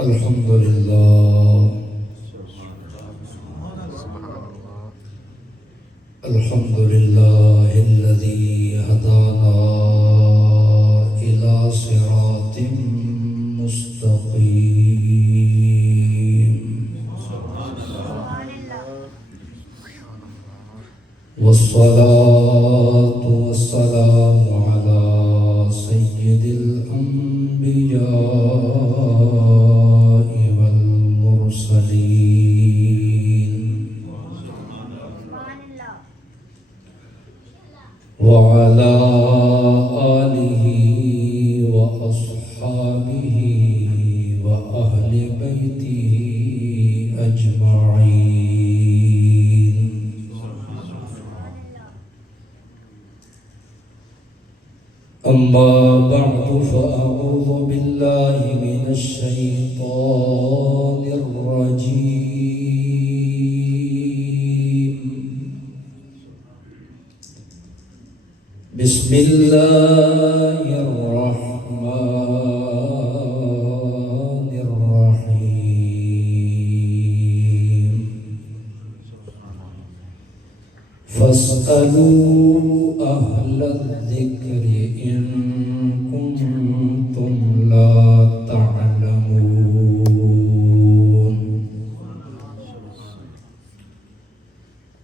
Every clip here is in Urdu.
الحمد لله الحمد لله الذي هدانا إلى صراط مستقيم والصلاة والسلام على سيد الأنبياء والمرسلين وعلى آله وأصحابه وأهل بيته أجمعين. أما بعد فأعوذ بالله من الشيطان الرجيم. بسم الله الرحمن الرحيم. فاسألوا أهل الذكر إن كنتم لا تعلمون.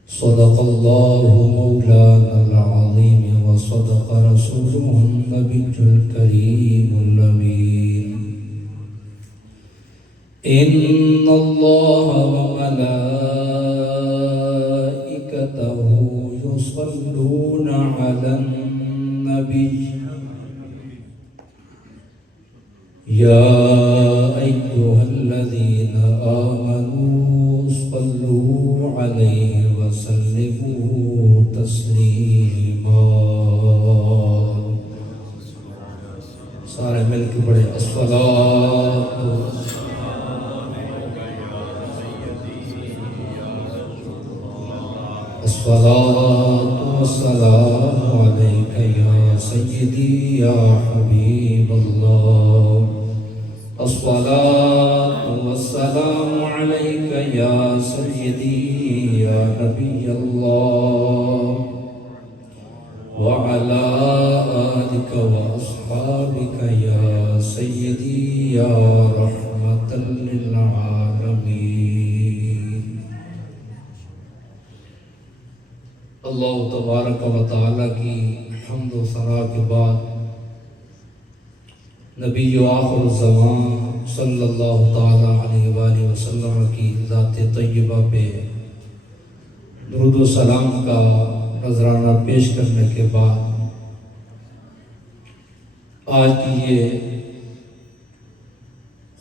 صدق الله مولانا العظيم وصدق رسوله النبي الكريم الأمين. إن الله وملائكته يصلون على النبي يا أيها الذين آمنوا صلوا عليه وسلموا تسليما. سارے مل کے پڑھے الصلاۃ والسلام عليك يا سيدي يا حبيب الله. الصلاة والسلام عليك يا سيدي يا نبي الله وعلى آلك وأصحابك يا سيدي يا رحمة للعالمين. اللہ تبارک و تعالیٰ کی حمد و ثنا کے بعد نبی آخر الزمان صلی اللہ تعالیٰ علیہ وآلہ وسلم کی ذات طیبہ پہ درود و سلام کا نذرانہ پیش کرنے کے بعد آج کی یہ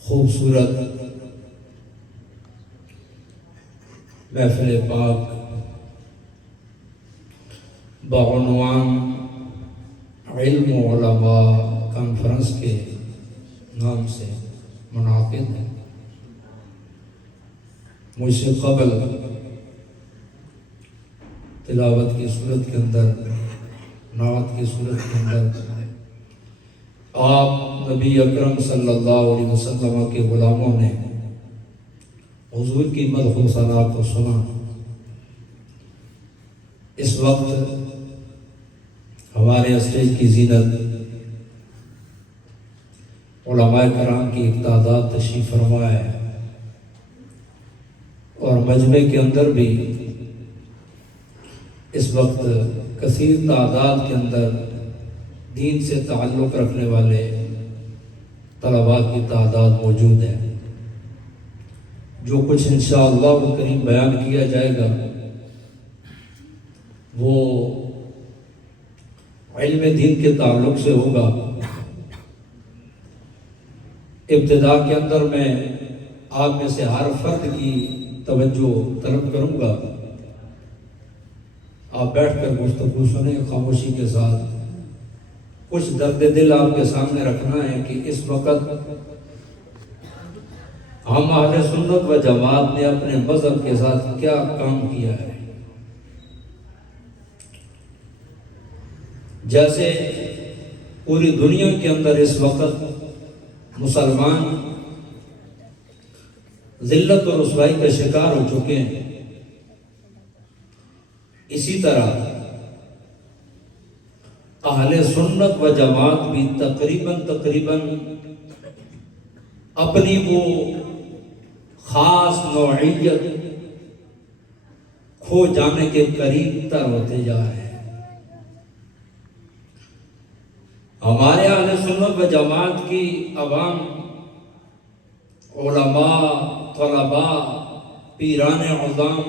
خوبصورت محفل پاک بعنوان علم و علماء کانفرنس کے نام سے منعقد ہے. مجھ سے قبل تلاوت کی صورت کے اندر، نعت کی صورت کے اندر آپ نبی اکرم صلی اللہ علیہ وسلم کے غلاموں نے حضور کی مدح و ثنا کو سنا. اس وقت ہمارے اسٹیج کی زینت علماء کرام کی ایک تعداد تشریف فرما ہے اور مجمع کے اندر بھی اس وقت کثیر تعداد کے اندر دین سے تعلق رکھنے والے طلباء کی تعداد موجود ہے. جو کچھ انشاءاللہ کریم بیان کیا جائے گا وہ علم دین کے تعلق سے ہوگا. ابتدا کے اندر میں آپ میں سے ہر فرد کی توجہ طلب کروں گا. آپ بیٹھ کر گفتگو سنیں خاموشی کے ساتھ. کچھ درد دل آپ کے سامنے رکھنا ہے کہ اس وقت ہم اہل سنت و جماعت نے اپنے مذہب کے ساتھ کیا کام کیا ہے. جیسے پوری دنیا کے اندر اس وقت مسلمان ذلت اور رسوائی کا شکار ہو چکے ہیں۔ اسی طرح اہل سنت و جماعت بھی تقریباً اپنی وہ خاص نوعیت کھو جانے کے قریب تر ہوتے جا رہے ہیں۔ ہمارے اہل سنت و جماعت کی عوام، علماء، طلباء، پیران عظام،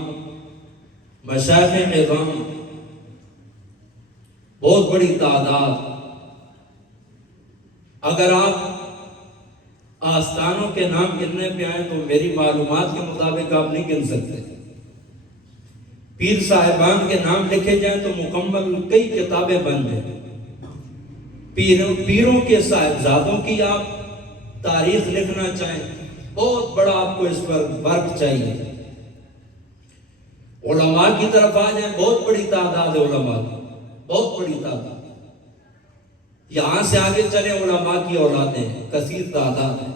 مشائخ عظام، بہت بڑی تعداد، اگر آپ آستانوں کے نام گننے پہ آئیں تو میری معلومات کے مطابق آپ نہیں گن سکتے۔ پیر صاحبان کے نام لکھے جائیں تو مکمل کئی کتابیں بن جائیں۔ پیروں کے صاحبزادوں کی آپ تاریخ لکھنا چاہیں، بہت بڑا آپ کو اس پر ورک چاہیے۔ علماء کی طرف آ جائیں، بہت بڑی تعداد ہے علماء کی، بہت بڑی تعداد۔ یہاں سے آگے چلے علماء کی اولادیں کثیر تعداد ہے۔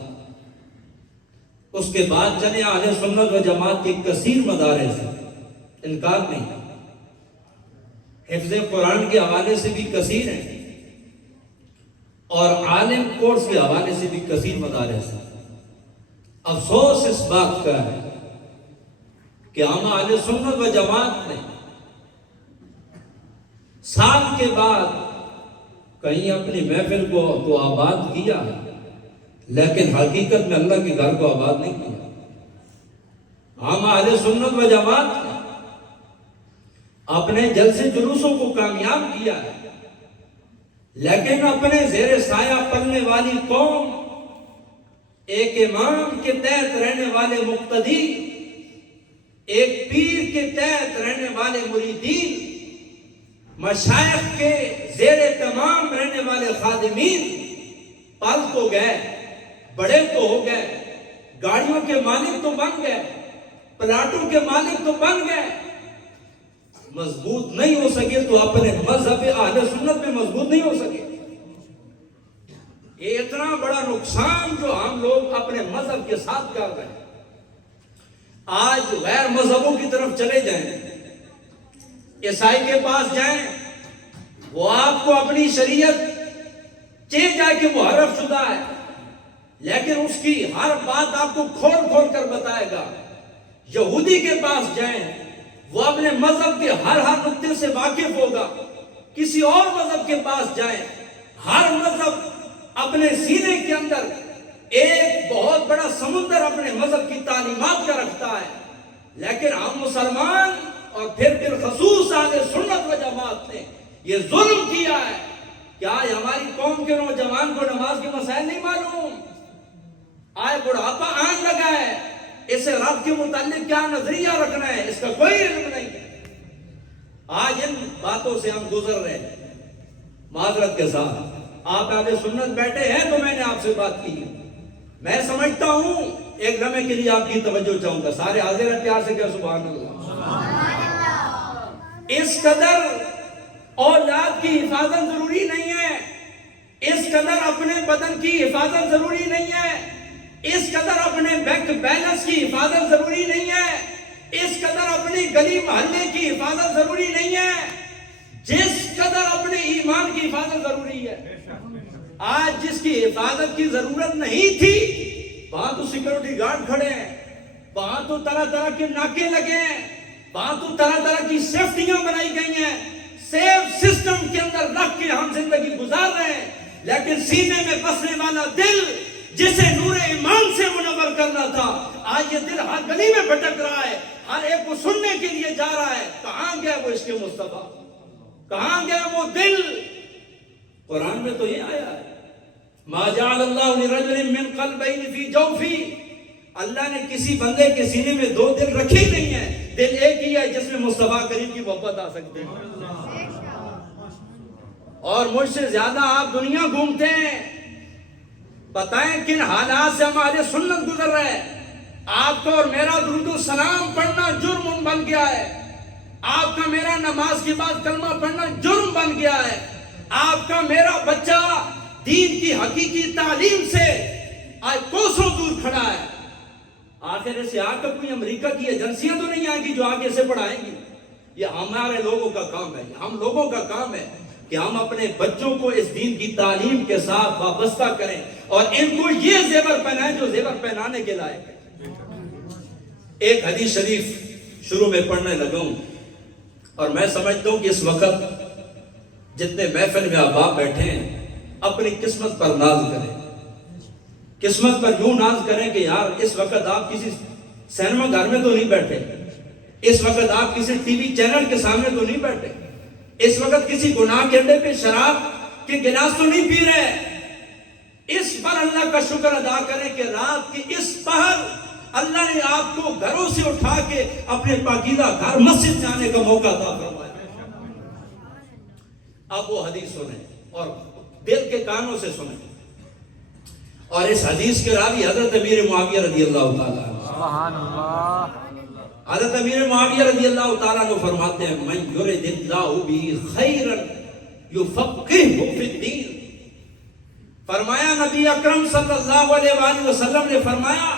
اس کے بعد چلے اہل سنت و جماعت کے کثیر مدارس ہیں، انکار نہیں۔ حفظ قرآن کے حوالے سے بھی کثیر ہیں اور عالم کورس کے حوالے سے بھی کثیر مدارس ہیں۔ افسوس اس بات کا ہے کہ ہم اہل سنت و جماعت نے سال کے بعد کہیں اپنی محفل کو تو آباد کیا ہے، لیکن حقیقت میں اللہ کے گھر کو آباد نہیں کیا۔ ہم اہل سنت و جماعت نے اپنے جلسے جلوسوں کو کامیاب کیا ہے، لیکن اپنے زیر سایہ پلنے والی قوم، ایک امام کے تحت رہنے والے مقتدی، ایک پیر کے تحت رہنے والے مریدین، مشائخ کے زیر تمام رہنے والے خادمین پل تو گئے، بڑے تو ہو گئے، گاڑیوں کے مالک تو بن گئے، پلاٹوں کے مالک تو بن گئے، مضبوط نہیں ہو سکے تو اپنے مذہب اہل سنت میں مضبوط نہیں ہو سکے۔ یہ اتنا بڑا نقصان جو ہم لوگ اپنے مذہب کے ساتھ کر رہے ہیں۔ آج غیر مذہبوں کی طرف چلے جائیں، عیسائی کے پاس جائیں، وہ آپ کو اپنی شریعت چاہے جائے کہ وہ حرف شدہ ہے، لیکن اس کی ہر بات آپ کو کھول کھول کر بتائے گا۔ یہودی کے پاس جائیں، وہ اپنے مذہب کے ہر نقطے سے واقف ہوگا۔ کسی اور مذہب کے پاس جائیں، ہر مذہب اپنے سینے کے اندر ایک بہت بڑا سمندر اپنے مذہب کی تعلیمات کا رکھتا ہے، لیکن ہم مسلمان اور پھر بالخصوص اہل سنت و جماعت نے یہ ظلم کیا ہے کہ آج ہماری قوم کے نوجوان کو نماز کے مسائل نہیں معلوم، آج بڑھاپا آن لگا ہے، اسے رب کے متعلق کیا نظریہ رکھنا ہے اس کا کوئی علم نہیں ہے۔ آج ان باتوں سے ہم گزر رہے ہیں، معذرت کے ساتھ آپ اہل سنت بیٹھے ہیں تو میں نے آپ سے بات کی۔ میں سمجھتا ہوں ایک لمحے کے لیے آپ کی توجہ چاہوں گا، سارے حاضر ہیں، پیار سے کہہ سبحان اللہ۔ اس قدر اولاد کی حفاظت ضروری نہیں ہے، اس قدر اپنے بدن کی حفاظت ضروری نہیں ہے، اس قدر اپنے بینک بیلنس کی حفاظت ضروری نہیں ہے، اس قدر اپنی گلی محلے کی حفاظت ضروری نہیں ہے جس قدر اپنے ایمان کی حفاظت ضروری ہے۔ آج جس کی حفاظت کی ضرورت نہیں تھی وہاں تو سیکورٹی گارڈ کھڑے ہیں، وہاں تو طرح طرح کے ناکے لگے ہیں، وہاں تو طرح طرح کی سیفٹیاں بنائی گئی ہیں، سیف سسٹم کے اندر رکھ کے ہم زندگی گزار رہے ہیں، لیکن سینے میں بسنے والا دل جسے نور ایمان سے منور کرنا تھا، آج یہ دل ہر گلی میں بھٹک رہا ہے، ہر ایک کو سننے کے لیے جا رہا ہے۔ کہاں گیا وہ عشق مصطفیٰ؟ کہاں گیا وہ دل؟ قرآن میں تو یہ آیا ہے، ما جعل اللہ لرجل من قلبین فی جوفی، اللہ نے کسی بندے کے سینے میں دو دل رکھے ہی نہیں ہیں، دل ایک ہی ہے جس میں مصطفیٰ کریم کی محبت آ سکتے ہیں۔ اور مجھ سے زیادہ آپ دنیا گھومتے ہیں، بتائیں کن حالات سے ہمارے سنت گزر رہے ہیں۔ آپ کا اور میرا درود و سلام پڑھنا جرم بن گیا ہے، آپ کا میرا نماز کے بعد کلمہ پڑھنا جرم بن گیا ہے، آپ کا میرا بچہ دین کی حقیقی تعلیم سے آج کوسوں دور کھڑا ہے۔ آخر میرے سے آ کر کوئی امریکہ کی ایجنسیاں تو نہیں آئیں گی جو آگے سے پڑھائیں گی. یہ ہمارے لوگوں کا کام ہے, ہم لوگوں کا کام ہے کہ ہم اپنے بچوں کو اس دین کی تعلیم کے ساتھ وابستہ کریں اور ان کو یہ زیور پہنائیں جو زیور پہنانے کے لائق ہے. ایک حدیث شریف شروع میں پڑھنے لگا ہوں اور میں سمجھتا ہوں کہ اس وقت جتنے محفل میں احباب بیٹھے ہیں اپنی قسمت پر ناز کریں, قسمت پر یوں ناز کریں کہ یار اس وقت آپ کسی سینما گھر میں تو نہیں بیٹھے, اس وقت آپ کسی ٹی وی چینل کے سامنے تو نہیں بیٹھے, اس وقت کسی گناہ کے اڈے پہ شراب کے گلاس تو نہیں پی رہے. اس پر اللہ کا شکر ادا کریں کہ رات کی اس پہر اللہ نے آپ کو گھروں سے اٹھا کے اپنے پاکیزہ گھر مسجد جانے کا موقع عطا فرمایا. اب وہ حدیث سنیں اور دل کے کانوں سے سنیں. اور اس حدیث کے راوی حضرت امیر معاویہ رضی اللہ تعالیٰ سبحان اللہ. حضرت امیر معاویہ رضی اللہ تعالیٰ کو فرماتے ہیں من یرد اللہ بہ خیرا یفقہہ فی الدین. فرمایا نبی اکرم صلی اللہ علیہ وآلہ وسلم نے فرمایا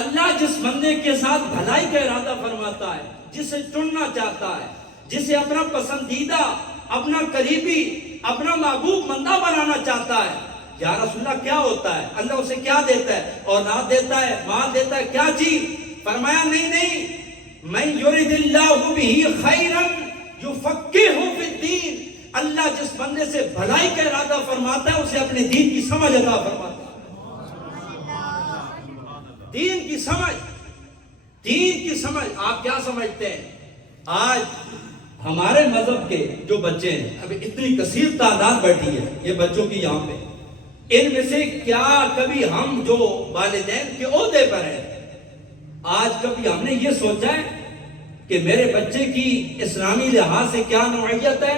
اللہ جس بندے کے ساتھ بھلائی کا ارادہ فرماتا ہے, جسے چننا چاہتا ہے, جسے اپنا پسندیدہ, اپنا قریبی, اپنا محبوب بندہ بنانا چاہتا ہے. یا رسول اللہ کیا ہوتا ہے؟ اللہ اسے کیا دیتا ہے؟ اولاد دیتا ہے, مال دیتا ہے, کیا چیز؟ فرمایا نہیں, من یرد اللہ بہ خیرا یفقہہ فی الدین. اللہ جس بندے سے بھلائی کا ارادہ فرماتا ہے اسے اپنے دین کی سمجھ عطا فرماتا ہے. دین کی سمجھ, دین کی سمجھ. آپ کیا سمجھتے ہیں آج ہمارے مذہب کے جو بچے ہیں, ابھی اتنی کثیر تعداد بیٹھی ہے یہ بچوں کی یہاں پہ, ان میں سے کیا کبھی ہم جو والدین کے عہدے پر ہیں آج کبھی ہم نے یہ سوچا ہے کہ میرے بچے کی اسلامی لحاظ سے کیا نوعیت ہے؟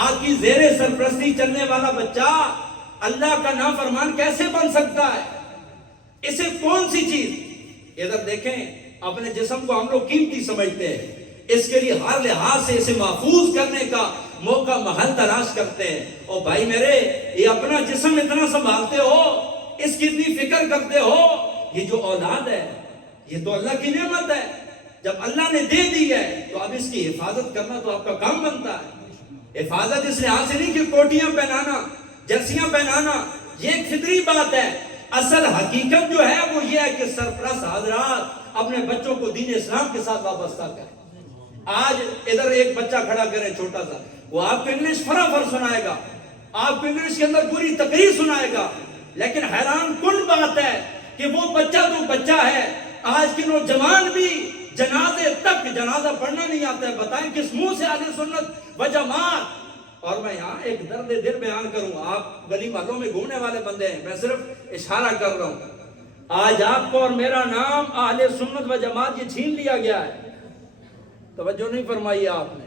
آج کی زیر سرپرستی چلنے والا بچہ اللہ کا نافرمان کیسے بن سکتا ہے؟ اسے کون سی چیز, ادھر دیکھیں اپنے جسم کو ہم لوگ قیمتی سمجھتے ہیں, اس کے لیے ہر لحاظ سے اسے محفوظ کرنے کا موقع محل تلاش کرتے ہیں. اور بھائی میرے یہ اپنا جسم اتنا سنبھالتے ہو, اس کی اتنی فکر کرتے ہو, یہ جو اولاد ہے یہ تو اللہ کی نعمت ہے, جب اللہ نے دے دی ہے تو اب اس کی حفاظت کرنا تو آپ کا کام بنتا ہے. حفاظت اس لحاظ سے نہیں کہ کوٹیاں پہنانا, جرسیاں پہنانا, یہ ایک فطری بات ہے. اصل حقیقت جو ہے وہ یہ ہے کہ سرپرست حضرات اپنے بچوں کو دین اسلام کے ساتھ وابستہ کریں. آج ادھر ایک بچہ کھڑا کریں چھوٹا سا, وہ آپ کو انگلش فرافر سنائے گا, آپ کو انگلش کے اندر پوری تقریر سنائے گا, لیکن حیران کن بات ہے کہ وہ بچہ تو بچہ ہے, آج کے نوجوان بھی جنازے تک جنازہ پڑھنا نہیں آتا ہے. بتائیں کس منہ سے اہل سنت و جماعت. اور میں یہاں ایک درد دل بیان کروں, آپ گلی محلوں میں گھومنے والے بندے ہیں, میں صرف اشارہ کر رہا ہوں. آج آپ کو اور میرا نام اہل سنت و جماعت یہ چھین لیا گیا ہے. توجہ نہیں فرمائی آپ نے,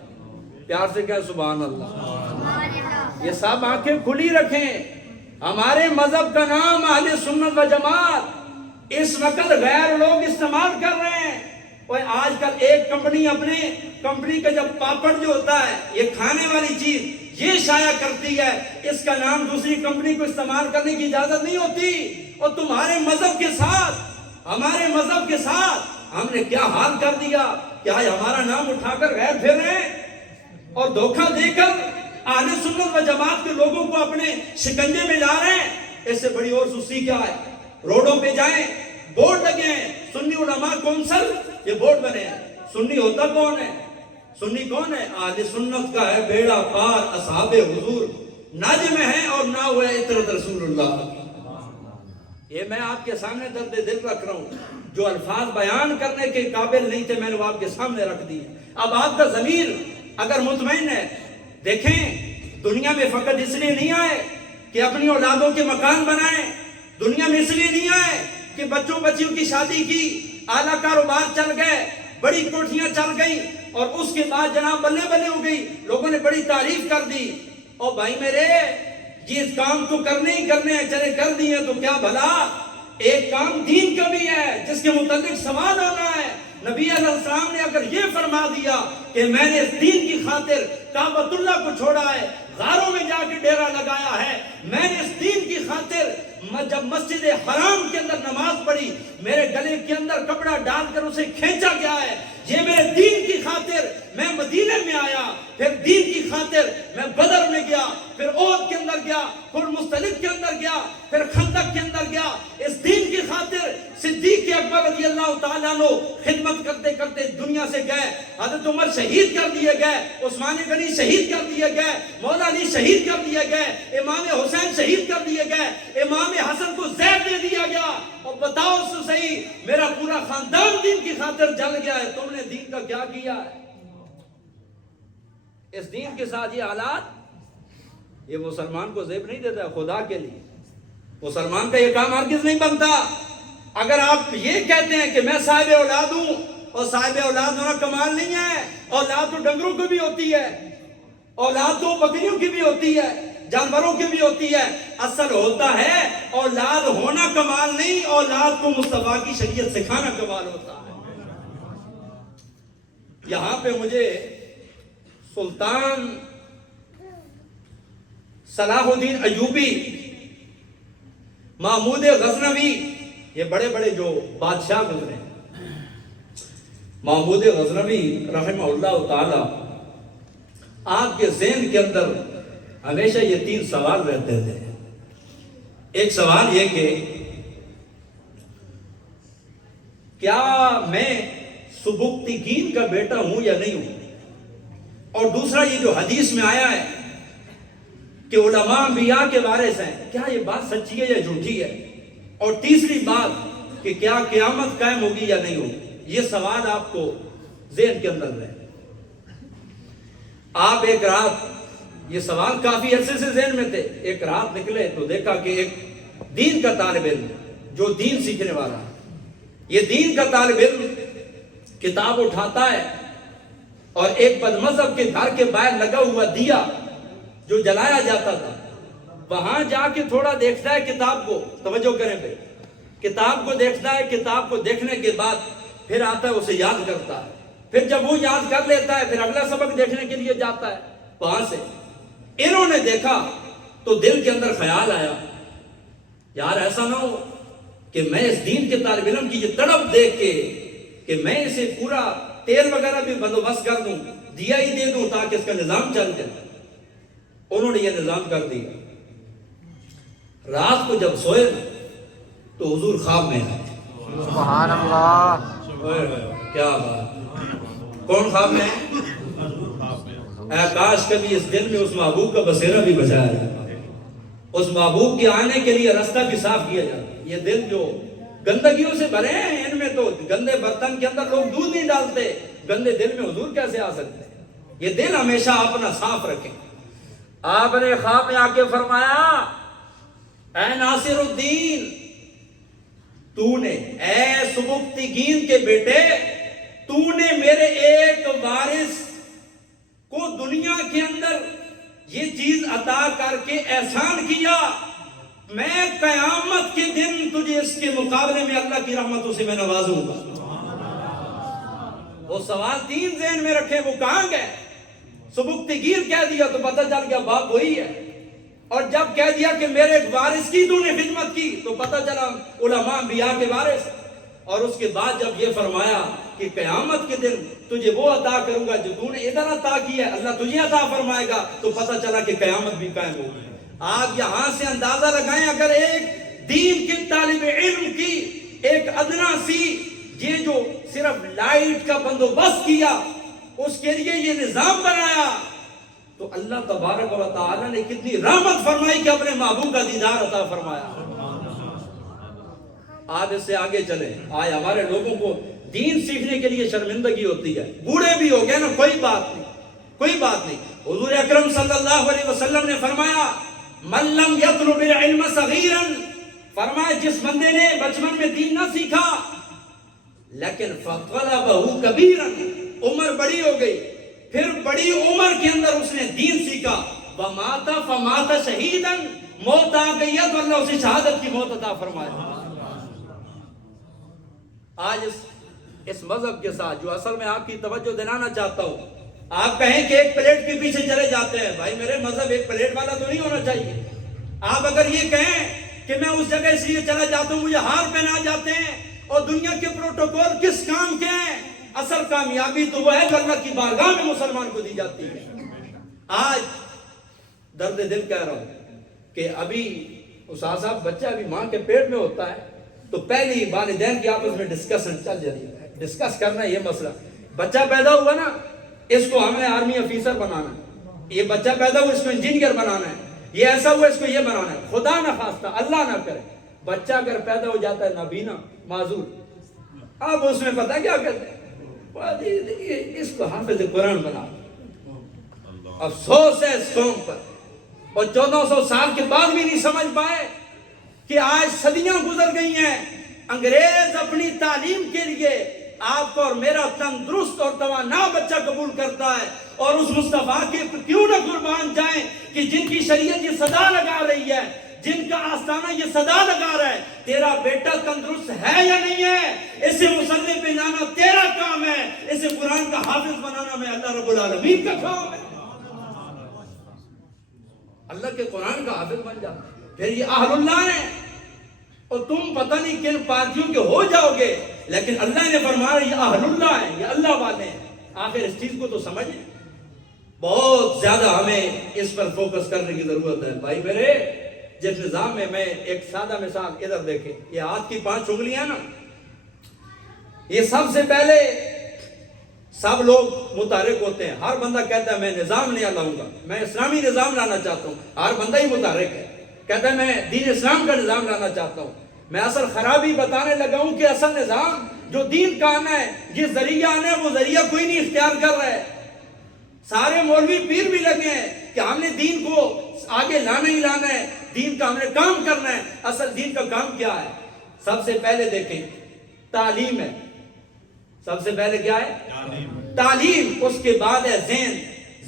پیار سے کہیں سبحان اللہ. یہ سب آنکھیں کھلی رکھیں, ہمارے مذہب کا نام اہل سنت و جماعت اس وقت غیر لوگ استعمال کر رہے ہیں. اور آج کل ایک کمپنی اپنے کمپنی کا جب پاپڑ جو ہوتا ہے یہ کھانے والی چیز یہ شائع کرتی ہے, اس کا نام دوسری کمپنی کو استعمال کرنے کی اجازت نہیں ہوتی. اور تمہارے مذہب کے ساتھ, ہمارے مذہب کے ساتھ ہم نے کیا حال کر دیا کہ آج ہمارا نام اٹھا کر غیر پھر رہے ہیں اور دھوکہ دے کر اہل سنت و جماعت کے لوگوں کو اپنے شکنجے میں لا رہے ہیں. اس سے بڑی اور سستی کیا ہے؟ روڈوں پہ جائیں, بورڈ لگے ہیں, سنی علماء کونسل, یہ بورڈ بنے ہیں. سنی ہوتا کون ہے؟ سنی کون ہے؟ اہل سنت کا ہے بیڑا پار, اصحاب حضور ناجم ہے اور نہ ہوا اطرت رسول اللہ. یہ میں آپ کے سامنے درد دل رکھ رہا ہوں, جو الفاظ بیان کرنے کے قابل نہیں تھے میں نے وہ آپ کے سامنے رکھ دیے. اب آپ کا ضمیر اگر مطمئن ہے, دیکھیں دنیا میں فقط اس لیے نہیں آئے کہ اپنی اولادوں کے مکان بنائیں, دنیا میں اس لیے نہیں آئے کہ بچوں بچیوں کی شادی کی, اعلیٰ کاروبار چل گئے, بڑی کوٹھیاں چل گئی اور اس کے بعد جناب بلے بلے ہو گئی, لوگوں نے بڑی تعریف کر دی. اور بھائی میرے یہ کام تو کرنے ہی کرنے ہیں, چلے کر دیے تو کیا بھلا, ایک کام دین کا بھی ہے جس کے متعلق سوال ہونا ہے. نبی علیہ السلام نے اگر یہ فرما دیا کہ میں نے اس دین کی خاطر کعبۃ اللہ کو چھوڑا ہے, غاروں میں جا کے ڈیرا لگایا ہے, میں نے اس دین کی خاطر جب مسجد حرام کے اندر نماز بہت بڑی، میرے گلے کے اندر کپڑا ڈال کر اسے کھینچا گیا ہے، یہ میرے دین کی خاطر میں مدینے میں آیا، پھر دین کی خاطر میں بدر میں گیا، پھر احد کے اندر گیا، پھر مستلق کے اندر گیا، پھر خندق کے اندر گیا، اس دین کی خاطر صدیق اکبر رضی اللہ تعالیٰ عنہ خدمت کرتے کرتے دنیا سے گئے، حضرت عمر شہید کر دیے گئے، عثمان غنی شہید کر دیے گئے، مولا علی شہید کر دیے گئے، امام حسین شہید کر دیے گئے، امام حسن کو زہر دے دیا گیا، اور بتاؤ اس صحیح میرا پورا خاندان دین کی خاطر جل گیا ہے، تم نے دین کا کیا کیا ہے؟ اس دین کے ساتھ یہ حالات، یہ مسلمان کو زیب نہیں دیتا ہے خدا کے لیے، مسلمان کا یہ کام ہرگز نہیں بنتا۔ اگر آپ یہ کہتے ہیں کہ میں صاحب اولاد ہوں، اور صاحب اولاد ہونا کمال نہیں ہے، اولاد تو ڈنگروں کی بھی ہوتی ہے، اولاد تو بکریوں کی بھی ہوتی ہے، جانوروں کی بھی ہوتی ہے، اصل ہوتا ہے اولاد ہونا کمال نہیں، اولاد کو مصطفیٰ کی شریعت سکھانا کمال ہوتا ہے۔ یہاں پہ مجھے سلطان صلاح الدین ایوبی، محمود غزنوی، یہ بڑے بڑے جو بادشاہ گزرے، محمود غزنوی رحمہ اللہ تعالی، آپ کے ذہن کے اندر ہمیشہ یہ 3 سوال رہتے تھے۔ ایک سوال یہ کہ کیا میں سبکتگین کا بیٹا ہوں یا نہیں ہوں، اور دوسرا یہ جو حدیث میں آیا ہے کہ علماء انبیاء کے وارث ہیں، کیا یہ بات سچی ہے یا جھوٹی ہے، اور تیسری بات کہ کیا قیامت قائم ہوگی یا نہیں ہوگی۔ یہ سوال آپ کو ذہن کے اندر رہے۔ آپ ایک رات، یہ سوال کافی عرصے سے ذہن میں تھے، ایک رات نکلے تو دیکھا کہ ایک دین کا طالب علم جو دین سیکھنے والا، یہ دین کا طالب علم کتاب اٹھاتا ہے، اور ایک بدمذہب کے گھر کے باہر لگا ہوا دیا جو جلایا جاتا تھا، وہاں جا کے تھوڑا دیکھتا ہے کتاب کو، توجہ کریں پہ، کتاب کو دیکھتا ہے، کتاب کو دیکھنے کے بعد پھر آتا ہے اسے یاد کرتا ہے، پھر جب وہ یاد کر لیتا ہے پھر اگلا سبق دیکھنے کے لیے جاتا ہے۔ وہاں سے انہوں نے دیکھا تو دل کے اندر خیال آیا، یار ایسا نہ ہو کہ میں اس دین کے طالب علم کی یہ تڑپ دیکھ کے کہ میں اسے پورا تیل وغیرہ بھی بندوبست کر دوں، دیا ہی دے دوں تاکہ اس کا نظام چل جائے۔ انہوں نے یہ نظام کر دیا۔ رات کو جب سوئے تو حضور خواب میں آئے، سبحان اللہ، کیا بات، کون خواب میں ہے؟ اے کاش کبھی اس دل میں اس محبوب کا بصیرہ بھی بچایا جائے، اس محبوب کے آنے کے لیے راستہ بھی صاف کیا جائے۔ یہ دل جو گندگیوں سے بھرے ہیں، ان میں تو گندے برتن کے اندر لوگ دودھ نہیں ڈالتے، گندے دل میں حضور کیسے آ سکتے ہیں؟ یہ دل ہمیشہ اپنا صاف رکھیں۔ آپ نے خواب میں آ کے فرمایا، اے ناصر الدین، تو نے، اے سبکتگین کے بیٹے، تو نے میرے ایک وارث کو دنیا کے اندر یہ چیز عطا کر کے احسان کیا، میں قیامت کے دن تجھے اس کے مقابلے میں اللہ کی رحمتوں سے میں نوازوں گا۔ وہ سوال 3 ذہن میں رکھے، وہ کہاں گئے؟ سبکتگین کہہ دیا تو پتہ چل گیا باپ وہی ہے، اور جب کہہ دیا کہ میرے ایک وارث کی تو نے خدمت کی تو پتہ چلا علماء انبیاء کے وارث، اور اس کے بعد جب یہ فرمایا کہ قیامت کے دن تجھے وہ عطا کروں گا جو تو نے ادھر عطا کیا ہے، اللہ تجھے عطا فرمائے گا، تو پتہ چلا کہ قیامت بھی قائم ہوگی۔ آپ یہاں سے اندازہ لگائیں، اگر ایک دین کے طالب علم کی ایک ادنا سی یہ جو صرف لائٹ کا بندوبست کیا، اس کے لیے یہ نظام بنایا، تو اللہ تبارک و تعالی نے کتنی رحمت فرمائی کہ اپنے محبوب کا دیدار عطا فرمایا۔ آج اس سے آگے چلیں، آج ہمارے لوگوں کو دین سیکھنے کے لیے شرمندگی ہوتی ہے، بوڑھے بھی ہو گئے نا، کوئی بات نہیں، کوئی بات نہیں۔ حضور اکرم صلی اللہ علیہ وسلم نے فرمایا، من لم یطلب العلم صغیرا، فرمایا جس بندے نے بچپن میں دین نہ سیکھا لیکن فطلبہ کبیرا، عمر بڑی ہو گئی، پھر بڑی عمر کے اندر اس نے دین سیکھا، ومات فمات شہیدا، موت آ گئی ہے تو اللہ اسے شہادت کی موت عطا فرمایا۔ آج اس مذہب کے ساتھ جو اصل میں آپ کی توجہ دلانا چاہتا ہوں، آپ کہیں کہ ایک پلیٹ کے پیچھے چلے جاتے ہیں، بھائی میرے مذہب ایک پلیٹ والا تو نہیں ہونا چاہیے۔ آپ اگر یہ کہیں کہ میں اس جگہ اس لیے چلا جاتا ہوں مجھے ہار پہنا جاتے ہیں، اور دنیا کے پروٹوکول کس کام کے ہیں؟ اصل کامیابی تو وہ ہے جو اللہ کی بارگاہ میں مسلمان کو دی جاتی ہے۔ آج درد دل کہہ رہا ہوں کہ ابھی استاد صاحب بچہ ابھی ماں کے پیٹ میں ہوتا ہے تو پہلی والدین کی آپس میں ڈسکشن چل جاتی ہے، ڈسکس کرنا یہ مسئلہ، بچہ پیدا ہوا نا اس کو ہمیں آرمی افیسر بنانا ہے، یہ بچہ پیدا ہوا اس کو انجینئر بنانا ہے، یہ ایسا ہوا اس کو یہ بنانا ہے۔ خدا نہ خواستہ، اللہ نہ کرے، بچہ اگر پیدا ہو جاتا ہے نابینا معذور، اب اس میں پتہ کیا کہتے ہیں، اس کو حافظ قرآن بنا۔ افسوس ہے اس قوم پر، اور 1400 سال کے بعد بھی نہیں سمجھ پائے کہ آج صدیاں گزر گئی ہیں، انگریز اپنی تعلیم کے لیے آپ کو اور میرا تندرست اور توانا بچہ قبول کرتا ہے، اور اس مصطفیٰ کے کیوں نہ قربان جائیں کہ جن کی شریعت یہ صدا لگا رہی ہے، جن کا آستانہ یہ صدا لگا رہا ہے، تیرا بیٹا تندرست ہے یا نہیں ہے، اسے مصلی پہ لانا تیرا کام ہے، اسے قرآن کا حافظ بنانا میں اللہ رب العالمین کا کام ہے۔ اللہ کے قرآن کا حافظ بن جا، پھر یہ اہل اللہ ہیں، اور تم پتہ نہیں کن پارٹیوں کے ہو جاؤ گے، لیکن اللہ نے فرمایا یہ اہل اللہ ہیں، یہ اللہ والے ہیں۔ آخر اس چیز کو تو سمجھیں، بہت زیادہ ہمیں اس پر فوکس کرنے کی ضرورت ہے۔ بھائی میرے، جس نظام میں ایک سادہ مثال ادھر دیکھیں، یہ ہاتھ کی 5 انگلیاں نا، یہ سب سے پہلے سب لوگ متحرک ہوتے ہیں، ہر بندہ کہتا ہے میں نظام نیا لاؤں گا، میں اسلامی نظام لانا چاہتا ہوں، ہر بندہ ہی متحرک ہے، کہتا ہے میں دین اسلام کا نظام لانا چاہتا ہوں۔ میں اصل خرابی بتانے لگا ہوں کہ اصل نظام جو دین کا آنا ہے، جس ذریعہ آنا ہے وہ ذریعہ کوئی نہیں اختیار کر رہا ہے۔ سارے مولوی پیر بھی لگے ہیں کہ ہم نے دین کو آگے لانا ہی لانا ہے، دین کا ہم نے کام کرنا ہے۔ اصل دین کا کام کیا ہے؟ سب سے پہلے دیکھیں تعلیم ہے، سب سے پہلے کیا ہے؟ تعلیم، اس کے بعد ہے ذہن،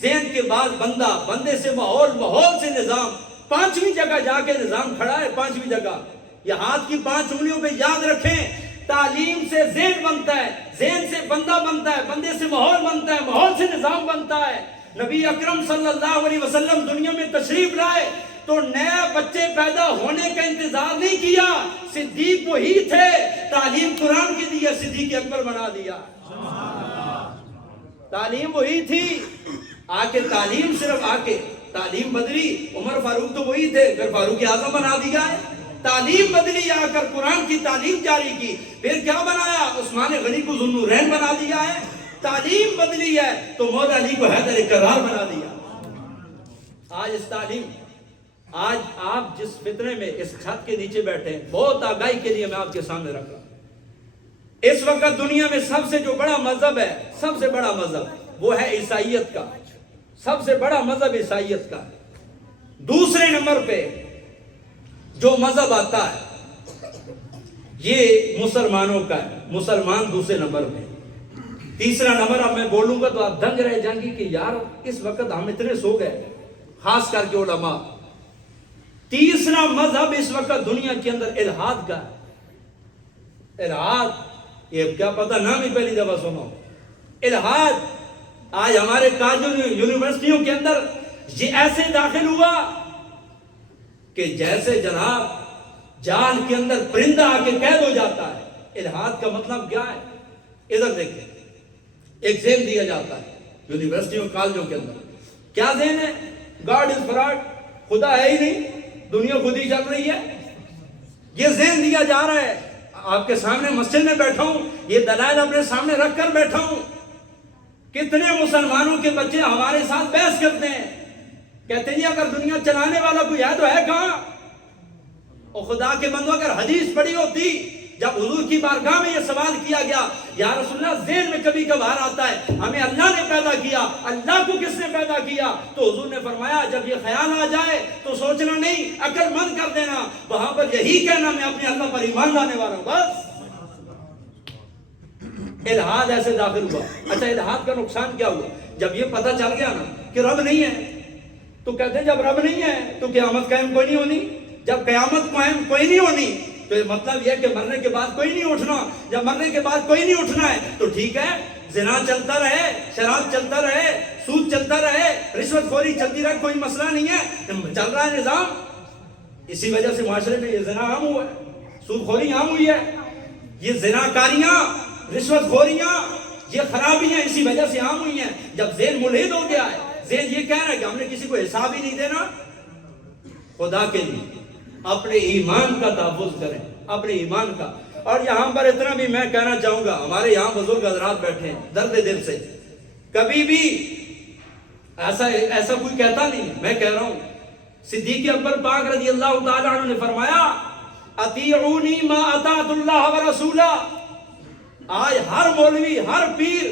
ذہن کے بعد بندہ، بندے سے ماحول، ماحول سے نظام، 5ویں جگہ جا کے نظام کھڑا ہے، 5ویں جگہ۔ یہ ہاتھ کی 5 انگلیوں پہ یاد رکھیں، تعلیم سے ذہن بنتا ہے، ذہن سے بندہ بنتا ہے، بندے سے ماحول بنتا ہے، ماحول سے نظام بنتا ہے۔ نبی اکرم صلی اللہ علیہ وسلم دنیا میں تشریف لائے تو نئے بچے پیدا ہونے کا انتظار نہیں کیا، صدیق وہی تھے، تعلیم قرآن کی دی ہے، صدیق اکبر بنا دیا۔ تعلیم وہی تھی، آکے تعلیم صرف آکے تعلیم بدلی، عمر فاروق تو وہی تھے، پھر فاروق اعظم بنا دیا ہے۔ تعلیم بدلی، آ کر قرآن کی تعلیم جاری کی، پھر کیا بنایا؟ عثمان غنی کو ذو النورین بنا دیا ہے۔ تعلیم بدلی ہے تو مولا علی کو حیدر کرار بنا دیا۔ آج اس تعلیم، آج آپ جس فتنے میں اس چھت کے نیچے بیٹھے ہیں، بہت آگاہی کے لیے میں آپ کے سامنے رکھ رہا ہوں۔ اس وقت دنیا میں سب سے جو بڑا مذہب ہے، سب سے بڑا مذہب وہ ہے عیسائیت کا، سب سے بڑا مذہب عیسائیت کا۔ دوسرے نمبر پہ جو مذہب آتا ہے یہ مسلمانوں کا ہے، مسلمان دوسرے نمبر پہ۔ تیسرا نمبر اب میں بولوں گا تو آپ دنگ رہ جائیں گے کہ یار اس وقت ہم اتنے سو گئے، خاص کر کے علماء۔ تیسرا مذہب اس وقت دنیا کے اندر الہاد کا ہے۔ الہاد، یہ کیا پتہ نام ہی پہلی دفعہ سنو، الہاد۔ آج ہمارے کالجوں یونیورسٹیوں کے اندر یہ ایسے داخل ہوا کہ جیسے جناب جال کے اندر پرندہ آ کے قید ہو جاتا ہے۔ الہاد کا مطلب کیا ہے؟ ادھر دیکھیں، ایک ذہن دیا جاتا ہے یونیورسٹیوں کالجوں کے اندر، کیا ذہن ہے؟ گاڈ از فراڈ، خدا ہے ہی نہیں، دنیا خود ہی چل رہی ہے۔ یہ ذہن دیا جا رہا ہے۔ آپ کے سامنے مسجد میں بیٹھا ہوں، یہ دلائل اپنے سامنے رکھ کر بیٹھا ہوں۔ کتنے مسلمانوں کے بچے ہمارے ساتھ بحث کرتے ہیں، کہتے ہیں جی اگر دنیا چلانے والا کوئی ہے تو ہے کہاں؟ اور خدا کے بندو، اگر حدیث پڑھی ہوتی، جب حضور کی بارگاہ میں یہ سوال کیا گیا، یا رسول اللہ ذہن میں کبھی کبھار آتا ہے ہمیں اللہ نے پیدا کیا، اللہ کو کس نے پیدا کیا؟ تو حضور نے فرمایا جب یہ خیال آ جائے تو سوچنا نہیں، عقل مند کر دینا، وہاں پر یہی کہنا میں اپنے اللہ پر ایمان لانے والا ہوں، بس۔ الہاد ایسے داخل ہوا۔ اچھا، الہاد کا نقصان کیا ہوا؟ جب یہ پتہ چل گیا نا کہ رب نہیں ہے، تو کہتے ہیں جب رب نہیں ہے تو قیامت قائم کوئی نہیں ہونی، جب قیامت قائم کوئی نہیں ہونی تو یہ مطلب یہ کہ مرنے کے بعد کوئی نہیں اٹھنا، جب مرنے کے بعد کوئی نہیں اٹھنا ہے تو ٹھیک ہے، زنا چلتا رہے، شراب چلتا رہے، سود چلتا رہے، رشوت خوری چلتی رہے، کوئی مسئلہ نہیں ہے، چل رہا ہے نظام۔ اسی وجہ سے معاشرے میں یہ زنا عام ہوا ہے، سود خوری عام ہوئی ہے، یہ زناکاریاں، رشوت خوریاں، یہ خرابیاں اسی وجہ سے عام ہوئی ہیں۔ جب ذہن ملحد ہو گیا ہے، ذہن یہ کہہ رہا ہے کہ ہم نے کسی کو حساب ہی نہیں دینا، خدا کے لیے اپنے ایمان کا تحفظ کریں، اپنے ایمان کا۔ اور یہاں پر اتنا بھی میں کہنا چاہوں گا، ہمارے یہاں بزرگ حضرات بیٹھے ہیں، درد دل سے کبھی بھی ایسا کوئی کہتا نہیں، میں کہہ رہا ہوں صدیق اکبر پاک رضی اللہ تعالیٰ عنہ نے فرمایا اطیعونی ما اطاعت اللہ ورسولہ۔ آج ہر مولوی، ہر پیر،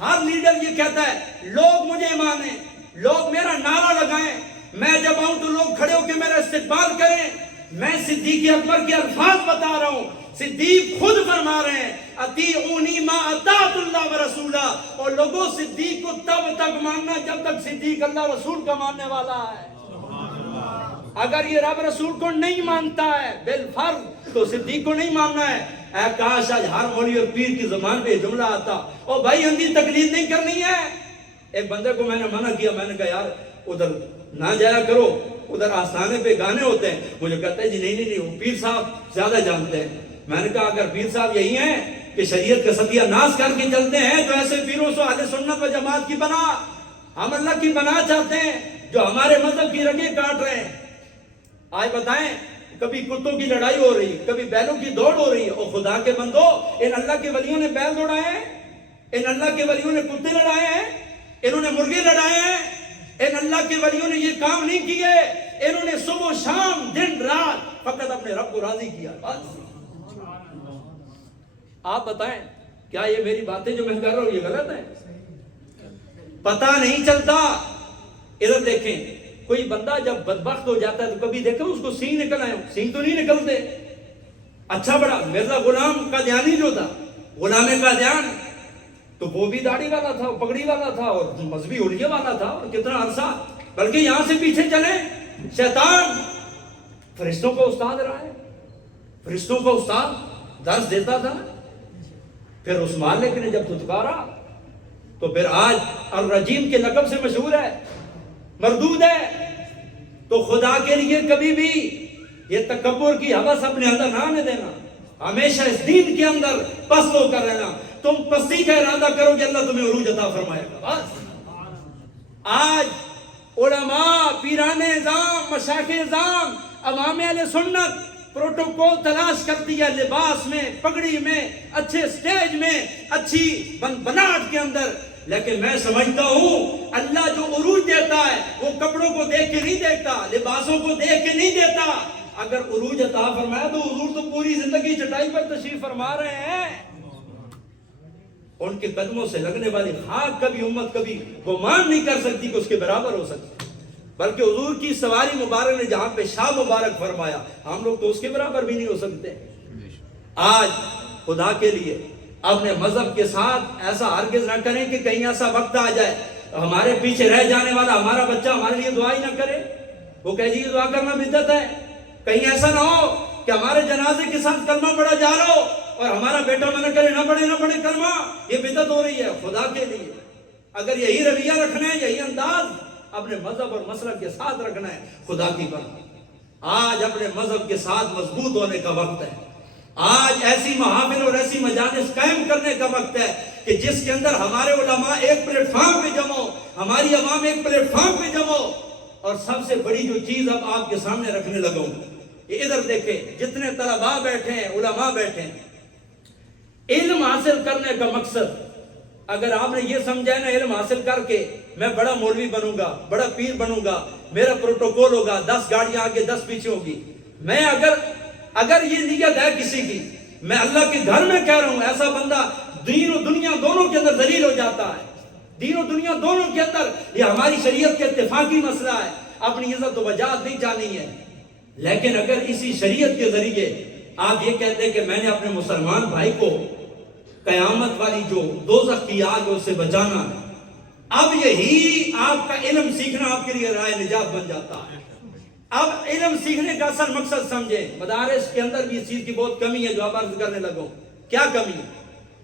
ہر لیڈر یہ کہتا ہے لوگ مجھے مانیں، لوگ میرا نعرہ لگائیں، میں جب آؤں تو لوگ کھڑے ہو کے میرا استقبال کریں۔ میں صدیق اکبر کے الفاظ بتا رہا ہوں، صدیق خود فرما رہے ہیں اطیعونی ما اطاعت اللہ ورسولہ، اور لوگوں صدیق کو تب تک ماننا جب تک صدیق اللہ رسول کا ماننے والا ہے۔ اگر یہ رب رسول کو نہیں مانتا ہے بالفرض تو صدیق کو نہیں ماننا ہے۔ اے کاش آج ہر مولوی اور پیر کی زبان پہ جملہ آتا، او بھائی اندھی تقلید نہیں کرنی ہے۔ ایک بندے کو میں نے منع کیا، میں نے کہا یار ادھر نہ جایا کرو، ادھر آستانے پہ گانے ہوتے ہیں۔ مجھے کہتا ہے جی نہیں وہ پیر صاحب زیادہ جانتے ہیں۔ میں نے کہا اگر پیر صاحب یہی ہیں کہ شریعت کا ستیہ ناز کر کے چلتے ہیں تو ایسے پیروں سے اہل سنت و جماعت کی پناہ، ہم اللہ کی پناہ چاہتے ہیں جو ہمارے مذہب کی رگیں کاٹ رہے ہیں۔ آج بتائیں کبھی کتوں کی لڑائی ہو رہی ہے، کبھی بیلوں کی دوڑ ہو رہی ہے، اور خدا کے بندو ان اللہ کے ولیوں نے بیل دوڑائے ہیں، ان اللہ کے ولیوں نے کتے لڑائے ہیں، انہوں نے مرغے لڑائے ہیں، ان اللہ کے ولیوں نے یہ کام نہیں کیے، انہوں نے صبح و شام دن رات فقط اپنے رب کو راضی کیا۔ آپ بتائیں کیا یہ میری باتیں جو میں کر رہا ہوں یہ غلط ہے؟ پتہ نہیں چلتا۔ ادھر دیکھیں کوئی بندہ جب بدبخت ہو جاتا ہے تو کبھی دیکھیں اس کو سینگ نکل آئے، سینگ تو نہیں نکلتے۔ اچھا بڑا مرزا غلام قادیانی جو تھا، غلام قادیان، تو وہ بھی داڑھی والا تھا، پگڑی والا تھا، اور مذہبی حلیے والا تھا، اور کتنا عرصہ، بلکہ یہاں سے پیچھے چلے شیطان فرشتوں کا استاد رہا ہے، فرشتوں کا استاد درس دیتا تھا۔ پھر اس مالک نے جب دھتکارا تو پھر آج الرجیم کے لقب سے مشہور ہے، مردود ہے۔ تو خدا کے لیے کبھی بھی یہ تکبر کی حوث اپنے اندر نہ آنے دینا، ہمیشہ اس دین کے اندر پست ہو کر رہنا۔ تم پستی کا ارادہ کرو کہ اللہ تمہیں عروج عطا فرمائے گا۔ بس آج علماء، پیران اعظام، مشائخ اعظام، عوام اہل سنت پروٹوکول تلاش کرتی ہے، لباس میں، پگڑی میں، اچھے سٹیج میں، اچھی بناٹ کے اندر، لیکن میں سمجھتا ہوں اللہ جو عروج دیتا ہے وہ کپڑوں کو دیکھ کے نہیں دیکھتا، لباسوں کو دیکھ کے نہیں دیتا۔ اگر عروج عطا فرمایا تو حضور تو پوری زندگی چٹائی پر تشریف فرما رہے ہیں، ان کے قدموں سے لگنے والی خاک کبھی امت کبھی گمان نہیں کر سکتی کہ اس کے برابر ہو سکتی، بلکہ حضور کی سواری مبارک نے جہاں پہ شاہ مبارک فرمایا، ہم لوگ تو اس کے برابر بھی نہیں ہو سکتے۔ آج خدا کے لیے اپنے مذہب کے ساتھ ایسا ہرگز نہ کریں کہ کہیں ایسا وقت آ جائے ہمارے پیچھے رہ جانے والا ہمارا بچہ ہمارے لیے دعا ہی نہ کرے، وہ کہے جی یہ دعا کرنا بدعت ہے۔ کہیں ایسا نہ ہو کہ ہمارے جنازے کے ساتھ کلمہ پڑھا جا رہا ہو اور ہمارا بیٹا منع کرے نہ پڑھے کلمہ، یہ بدعت ہو رہی ہے۔ خدا کے لیے اگر یہی رویہ رکھنا ہے، یہی انداز اپنے مذہب اور مسلک کے ساتھ رکھنا ہے، خدا کی بات آج اپنے مذہب کے ساتھ مضبوط ہونے کا وقت ہے۔ آج ایسی محافل اور ایسی مجالس قائم کرنے کا وقت ہے کہ جس کے اندر ہمارے علماء ایک پلیٹ فارم پہ جمع ہو، ہماری عوام ایک پلیٹ فارم پہ جمع ہو۔ اور سب سے بڑی جو چیز اب آپ کے سامنے رکھنے لگا ہوں، یہ ادھر دیکھیں، جتنے طلباء بیٹھے ہیں، علماء بیٹھے ہیں، علم حاصل کرنے کا مقصد اگر آپ نے یہ سمجھا ہے نا علم حاصل کر کے میں بڑا مولوی بنوں گا، بڑا پیر بنوں گا، میرا پروٹوکول ہوگا، 10 گاڑیاں آگے 10 پیچھے ہوگی، میں اگر یہ نیت ہے کسی کی، میں اللہ کے گھر میں کہہ رہا ہوں ایسا بندہ دین و دنیا دونوں کے اندر ذلیل ہو جاتا ہے۔ دین و دنیا دونوں کے اندر یہ ہماری شریعت کے اتفاقی مسئلہ ہے، اپنی عزت و وجاہت نہیں جانی ہے۔ لیکن اگر اسی شریعت کے ذریعے آپ یہ کہتے ہیں کہ میں نے اپنے مسلمان بھائی کو قیامت والی جو دوزخ کی آگ اس سے بچانا ہے، اب یہی آپ کا علم سیکھنا آپ کے لیے راہ نجات بن جاتا ہے۔ اب علم سیکھنے کا اصل مقصد سمجھیں۔ مدارس کے اندر بھی اس چیز کی بہت کمی ہے جو آپ عرض کرنے لگوں۔ کیا کمی ہے؟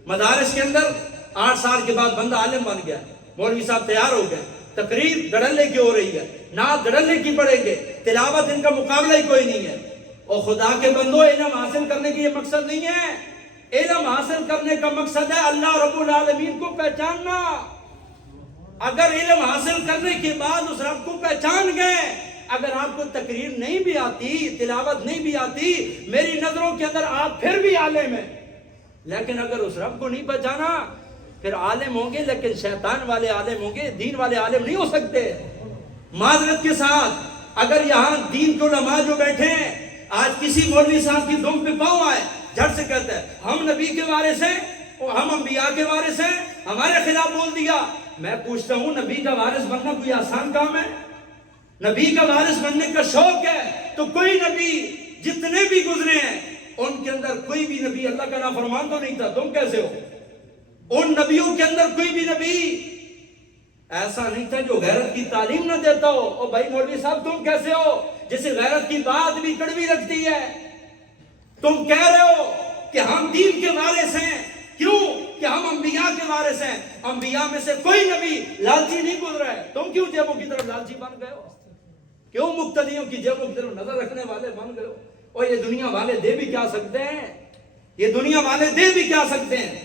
مدارس کے اندر 8 سال کے بعد بندہ عالم بن گیا، مولوی صاحب تیار ہو گئے، تقریر دھڑلے کی ہو رہی ہے، نعت دھڑلے کی پڑھیں گے، تلاوت ان کا مقابلہ ہی کوئی نہیں ہے۔ اور خدا کے بندو، علم حاصل کرنے کی یہ مقصد نہیں ہے۔ علم حاصل کرنے کا مقصد ہے اللہ رب العالمین کو پہچاننا۔ اگر علم حاصل کرنے کے بعد اس رب کو پہچان گئے، اگر آپ کو تقریر نہیں بھی آتی، تلاوت نہیں بھی آتی، میری نظروں کے اندر آپ پھر بھی عالم ہیں۔ لیکن اگر اس رب کو نہیں پہچانا، پھر عالم ہوں گے لیکن شیطان والے عالم ہوں گے، دین والے عالم نہیں ہو سکتے۔ معذرت کے ساتھ، اگر یہاں دین کے علماء جو بیٹھے ہیں، آج کسی مولوی صاحب کی دم پہ پاؤں آئے، جھٹ سے کہتا ہے ہم نبی کے وارث ہیں، ہم انبیاء کے وارث ہیں، ہمارے خلاف بول دیا۔ میں پوچھتا ہوں، نبی کا وارث بننا کوئی آسان کام ہے؟ نبی کا وارث بننے کا شوق ہے تو کوئی نبی جتنے بھی گزرے ہیں ان کے اندر کوئی بھی نبی اللہ کا نافرمان تو نہیں تھا، تم کیسے ہو؟ ان نبیوں کے اندر کوئی بھی نبی ایسا نہیں تھا جو غیرت کی تعلیم نہ دیتا ہو۔ اور بھائی مولوی صاحب تم کیسے ہو جسے غیرت کی بات بھی کڑوی لگتی ہے؟ تم کہہ رہے ہو کہ ہم دین کے وارث ہیں، کیوں کہ ہم انبیاء کے وارث ہیں۔ انبیاء میں سے کوئی نبی لالچی نہیں گزرا ہے، تم کیوں جیبوں کی طرف لالچی بن گئے ہو؟ کیوں مقتدیوں کی جیبوں کی طرف نظر رکھنے والے بن گئے ہو؟ اور یہ دنیا والے دے بھی کیا سکتے ہیں؟ یہ دنیا والے دے بھی کیا سکتے ہیں؟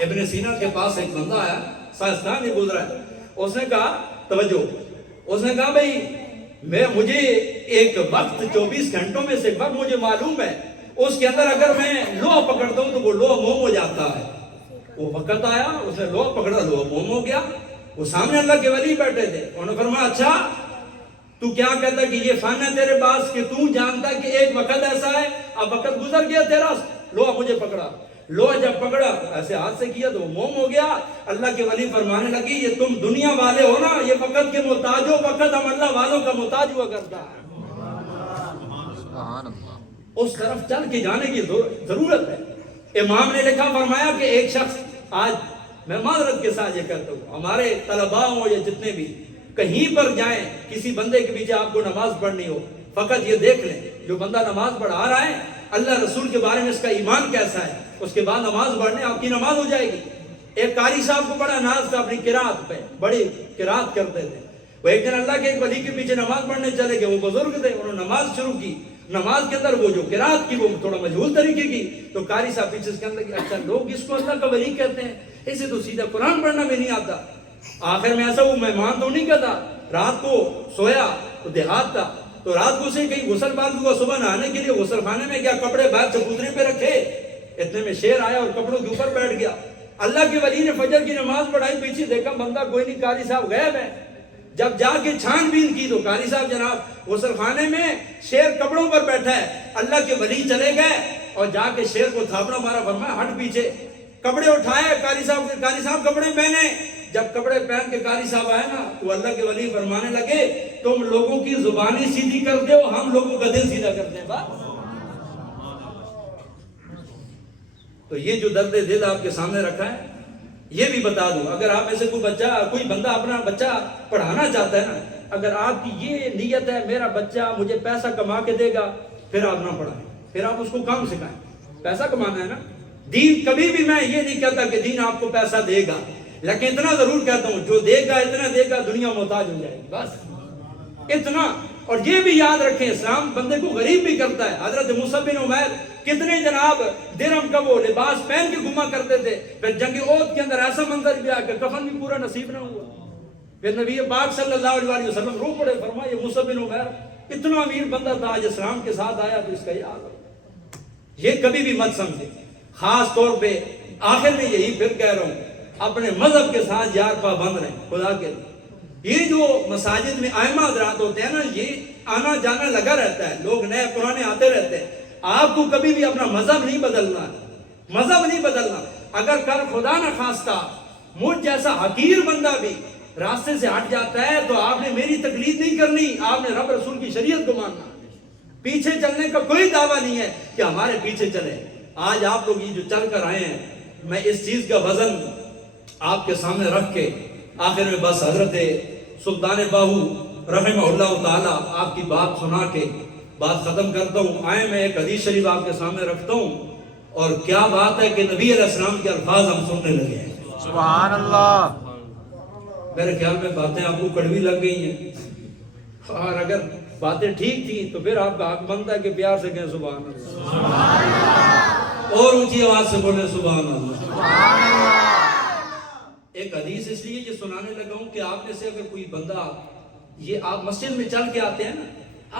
ابن سینا کے پاس ایک بندہ آیا، سائنسدان ہی گزرا ہے، اس نے کہا توجہ، اس نے کہا بھائی مجھے ایک وقت 24 گھنٹوں میں سے ایک وقت مجھے معلوم ہے، اس کے اندر اگر میں لوہا پکڑتا ہوں تو وہ لوہا موم ہو جاتا ہے۔ وہ وقت آیا، اس نے لوہا پکڑا، لوہا موم ہو گیا۔ وہ سامنے اللہ کے ولی بیٹھے تھے، انہوں نے فرمایا اچھا تو کیا کہتا کہ یہ فن ہے تیرے پاس کہ تو جانتا کہ ایک وقت ایسا ہے، اب وقت گزر گیا تیرا، لوہا مجھے پکڑا، لوہا جب پکڑا ایسے ہاتھ سے کیا تو وہ موم ہو گیا۔ اللہ کے ولی فرمانے لگی یہ تم دنیا والے ہو نا، یہ وقت کے محتاج ہو، وقت ہم اللہ والوں کا محتاج ہوا کرتا ہے۔ اس طرف چل کے جانے کی ضرورت ہے۔ امام نے لکھا فرمایا کہ ایک شخص، آج میں معذرت کے ساتھ یہ کہتا ہوں، ہمارے طلباء ہوں یا جتنے بھی کہیں پر جائیں، کسی بندے کے پیچھے آپ کو نماز پڑھنی ہو، فقط یہ دیکھ لیں جو بندہ نماز پڑھا رہا ہے اللہ رسول کے بارے میں اس کا ایمان کیسا ہے، اس کے بعد نماز پڑھنے آپ کی نماز ہو جائے گی۔ ایک قاری صاحب کو بڑا ناز تھا اپنی قرات پہ، بڑی قرات کرتے تھے۔ وہ ایک دن اللہ کے ایک ولی کے پیچھے نماز پڑھنے چلے گئے، وہ بزرگ تھے، انہوں نے نماز شروع کی، نماز کے اندر وہ جو قرات کی وہ تھوڑا مجہول طریقے کی، تو قاری صاحب پیچھے سے کہنے لگے اچھا لوگ اس کو اللہ کا ولی کہتے ہیں، اسے تو سیدھا قرآن پڑھنا بھی نہیں آتا۔ آخر میں ایسا وہ مہمان تو نہیں کہتا، رات کو سویا تو دیہات تھا، تو رات کو اسے کہیں غسل بال ہوا، صبح نہانے کے لیے غسل خانے میں گیا، کپڑے باہر چبوترے پہ رکھے، اتنے میں شیر آیا اور کپڑوں کے اوپر بیٹھ گیا۔ اللہ کے ولی نے فجر کی نماز پڑھائی، پیچھے دیکھا بندہ کوئی نہیں، قاری صاحب غائب ہے۔ جب جا کے چھان بین کی تو قاری صاحب جناب غسل خانے میں، شیر کپڑوں پر بیٹھا ہے۔ اللہ کے ولی چلے گئے اور جا کے شیر کو تھاپڑا مارا، فرمایا ہٹ پیچھے، کپڑے اٹھائے، قاری صاحب کپڑے پہنے۔ جب کپڑے پہن کے قاری صاحب آئے نا تو اللہ کے ولی فرمانے لگے تم لوگوں کی زبانی سیدھی کرتے ہو، ہم لوگوں کا دل سیدھا کرتے ہیں۔ بات تو یہ جو درد دل آپ کے سامنے رکھا ہے، یہ بھی بتا دوں، اگر آپ میں سے کوئی بندہ اپنا بچہ پڑھانا چاہتا ہے نا، اگر آپ کی یہ نیت ہے میرا بچہ مجھے پیسہ کما کے دے گا، پھر آپ نہ پڑھائیں، پھر آپ اس کو کام سکھائیں۔ پیسہ کمانا ہے نا، دین کبھی بھی میں یہ نہیں کہتا کہ دین آپ کو پیسہ دے گا، لیکن اتنا ضرور کہتا ہوں جو دے گا اتنا دے گا، دنیا محتاج ہو جائے گی، بس اتنا۔ اور یہ بھی یاد رکھیں اسلام بندے کو غریب بھی کرتا ہے۔ حضرت مصعب بن عمیر کتنے جناب درہم کا وہ لباس پہن کے گھوما کرتے تھے، پھر جنگ احد کے اندر ایسا منظر بھی آیا کہ کفن بھی پورا نصیب نہ ہوا، پھر نبی پاک صلی اللہ علیہ وسلم رو پڑے، فرمایا یہ مصعب بن عمیر اتنا امیر بندہ تھا، آج اسلام کے ساتھ آیا تو اس کا یاد ہو۔ یہ کبھی بھی مت سمجھے، خاص طور پہ آخر میں یہی پھر کہہ رہا ہوں، اپنے مذہب کے ساتھ یار پابند رہیں خدا کے لیے۔ یہ جو مساجد میں ائمہ حضرات ہوتے ہیں نا، یہ آنا جانا لگا رہتا ہے، لوگ نئے پرانے آتے رہتے ہیں، آپ کو کبھی بھی اپنا مذہب نہیں بدلنا ہے، مذہب نہیں بدلنا۔ اگر کل خدا نہ خواستہ مجھ جیسا حقیر بندہ بھی راستے سے ہٹ جاتا ہے تو آپ نے میری تقلید نہیں کرنی، آپ نے رب رسول کی شریعت کو ماننا۔ پیچھے چلنے کا کوئی دعویٰ نہیں ہے کہ ہمارے پیچھے چلے۔ آج آپ لوگ یہ جو چل کر آئے ہیں، میں اس چیز کا وزن آپ کے سامنے رکھ کے آخر میں بس حضرت سلطان باہو رحمہ اللہ تعالیٰ آپ کی بات سنا کے بات ختم کرتا ہوں۔ آئے میں ایک حدیث شریف آپ کے سامنے رکھتا ہوں، اور کیا بات ہے کہ نبی علیہ السلام کے الفاظ ہم سننے لگے ہیں۔ سبحان اللہ۔ میرے خیال میں باتیں آپ کو کڑوی لگ گئی ہیں، اور اگر باتیں ٹھیک تھیں تو پھر آپ کا حق بنتا ہے کہ پیار سے کہیں سبحان اللہ، اور اونچی آواز سے بولیں سبحان اللہ۔ ایک حدیث اس لیے یہ سنانے لگا ہوں کہ آپ میں سے اگر کوئی بندہ، یہ آپ مسجد میں چل کے آتے ہیں نا،